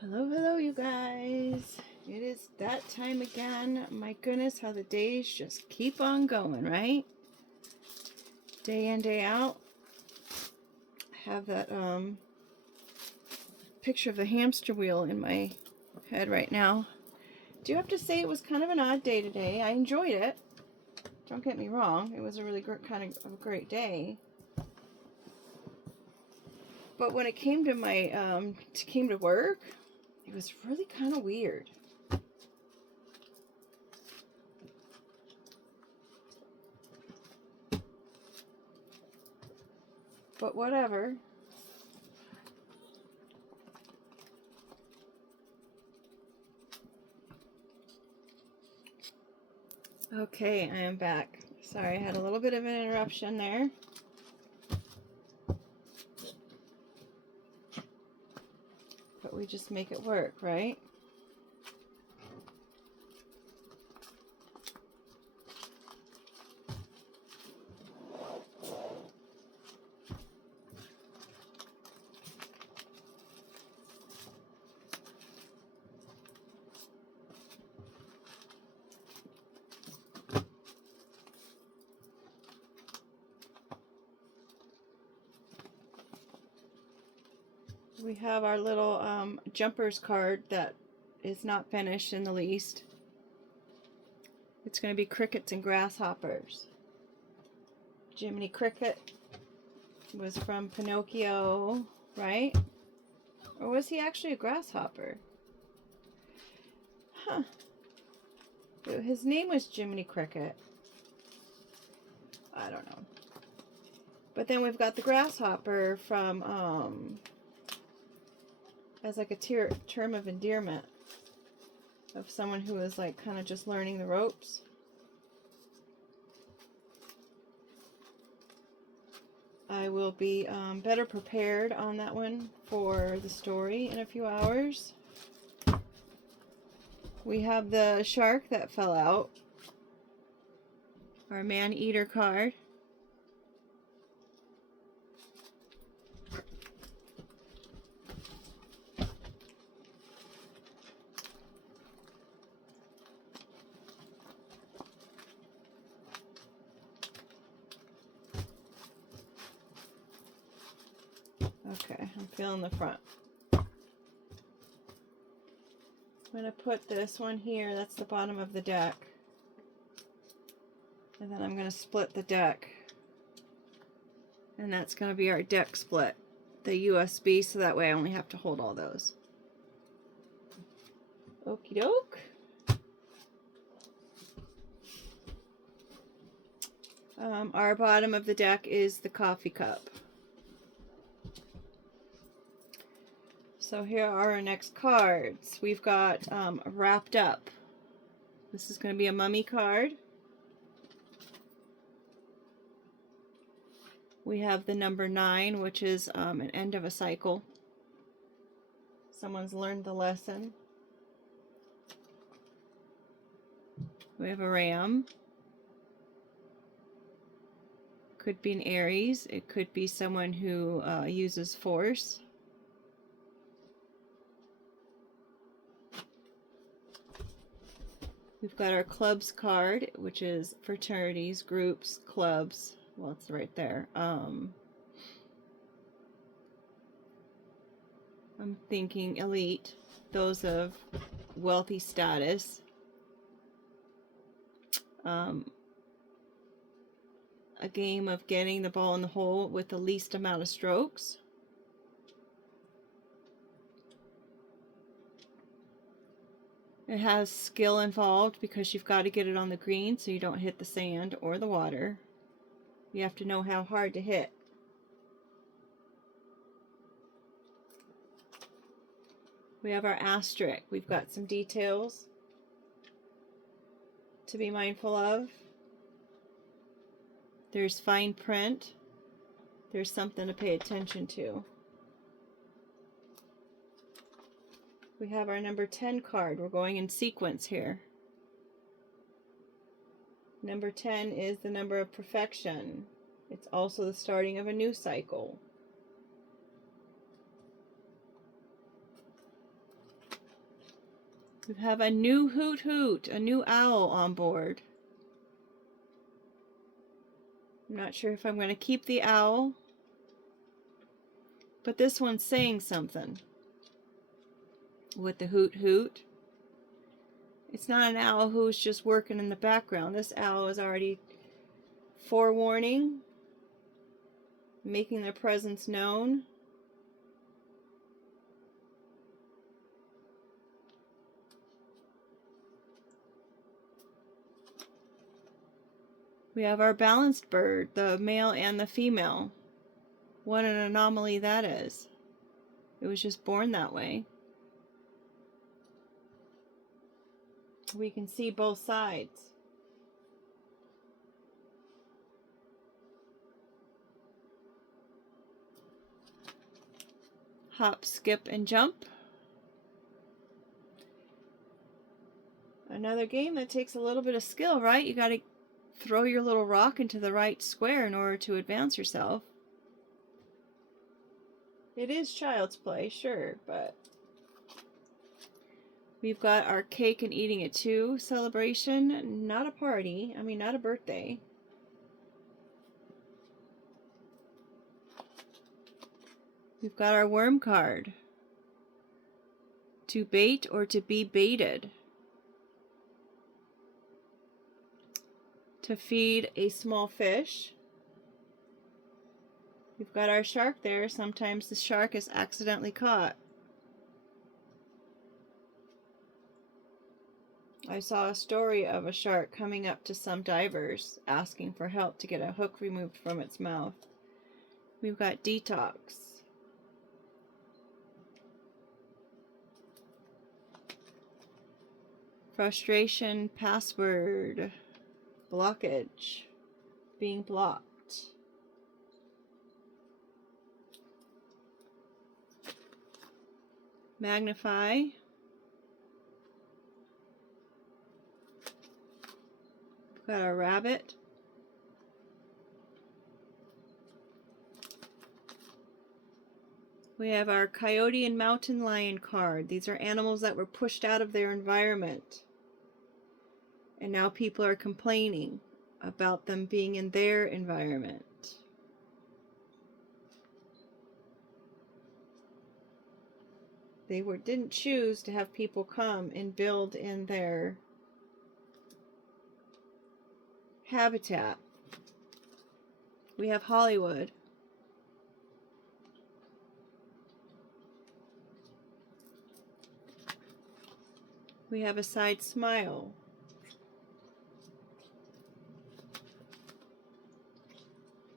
Hello, hello, you guys. It is that time again. My goodness, how the days just keep on going, right? Day in, day out. I have that picture of the hamster wheel in my head right now. Do have to say it was kind of an odd day today. I enjoyed it. Don't get me wrong. It was a really kind of a great day. But when it came to my came to work, it was really kind of weird. But whatever. Okay, I am back. Sorry, I had a little bit of an interruption there. But we just make it work, right? We have our little jumpers card that is not finished in the least. It's going to be crickets and grasshoppers. Jiminy Cricket was from Pinocchio, right? Or was he actually a grasshopper? Huh. His name was Jiminy Cricket. I don't know. But then we've got the grasshopper from, as like a term of endearment of someone who is like kind of just learning the ropes. I will be better prepared on that one for the story in a few hours. We have the shark that fell out. Our man-eater card. Okay, I'm feeling the front. I'm going to put this one here. That's the bottom of the deck. And then I'm going to split the deck. And that's going to be our deck split. The USB, so that way I only have to hold all those. Okie doke. Our bottom of the deck is the coffee cup. So here are our next cards. We've got Wrapped Up. This is going to be a mummy card. We have the number 9, which is an end of a cycle. Someone's learned the lesson. We have a ram. Could be an Aries. It could be someone who uses force. We've got our clubs card, which is fraternities, groups, clubs. Well, it's right there. I'm thinking elite, those of wealthy status. A game of getting the ball in the hole with the least amount of strokes. It has skill involved because you've got to get it on the green so you don't hit the sand or the water. You have to know how hard to hit. We have our asterisk. We've got some details to be mindful of. There's fine print. There's something to pay attention to. We have our number 10 card. We're going in sequence here. Number 10 is the number of perfection. It's also the starting of a new cycle. We have a new Hoot Hoot, a new owl on board. I'm not sure if I'm going to keep the owl, but this one's saying something with the Hoot Hoot. It's not an owl who's just working in the background. This owl is already forewarning, making their presence known. We have our balanced bird, the male and the female. What an anomaly that is. It was just born that way. We can see both sides. Hop, skip, and jump. Another game that takes a little bit of skill, right? You got to throw your little rock into the right square in order to advance yourself. It is child's play, sure, but we've got our cake and eating it too celebration. Not a party. I mean, not a birthday. We've got our worm card. To bait or to be baited. To feed a small fish. We've got our shark there. Sometimes the shark is accidentally caught. I saw a story of a shark coming up to some divers asking for help to get a hook removed from its mouth. We've got detox. Frustration, password, blockage, being blocked. Magnify. Got a rabbit. We have our coyote and mountain lion card. These are animals that were pushed out of their environment. And now people are complaining about them being in their environment. They didn't choose to have people come and build in their habitat. We have Hollywood. We have a side smile.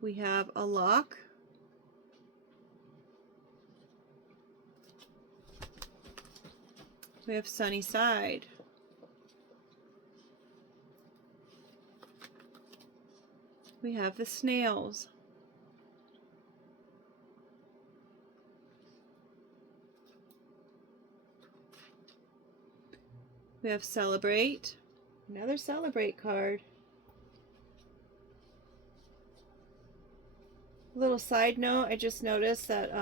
We have a lock. We have sunny side. We have the snails. We have celebrate. Another celebrate card. Little side note, I just noticed that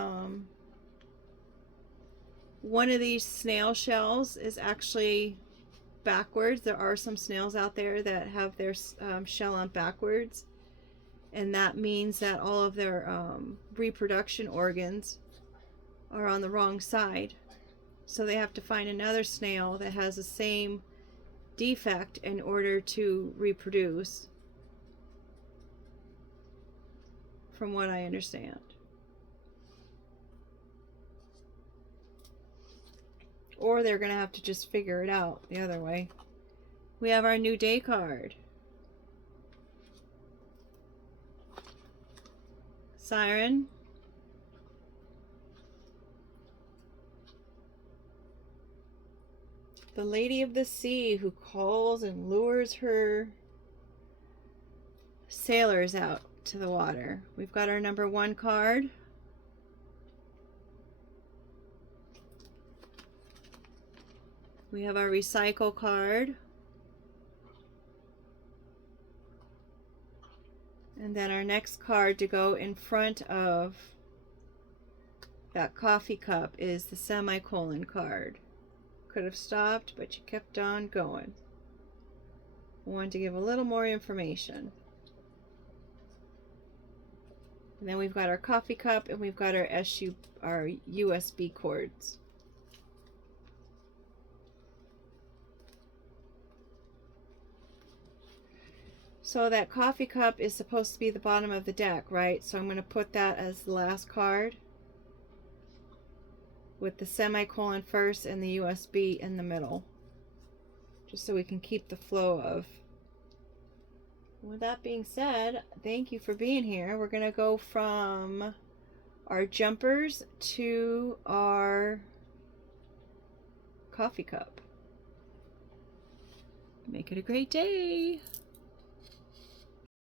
one of these snail shells is actually backwards. There are some snails out there that have their shell on backwards, and that means that all of their reproduction organs are on the wrong side. So they have to find another snail that has the same defect in order to reproduce, from what I understand. Or they're going to have to just figure it out the other way. We have our new day card. Siren. The Lady of the Sea who calls and lures her sailors out to the water. We've got our number 1 card. We have our recycle card. And then our next card to go in front of that coffee cup is the semicolon card. Could have stopped, but you kept on going. I wanted to give a little more information. And then we've got our coffee cup, and we've got our USB cords. So that coffee cup is supposed to be the bottom of the deck, right? So I'm going to put that as the last card with the semicolon first and the USB in the middle, just so we can keep the flow of. With that being said, thank you for being here. We're going to go from our jumpers to our coffee cup. Make it a great day.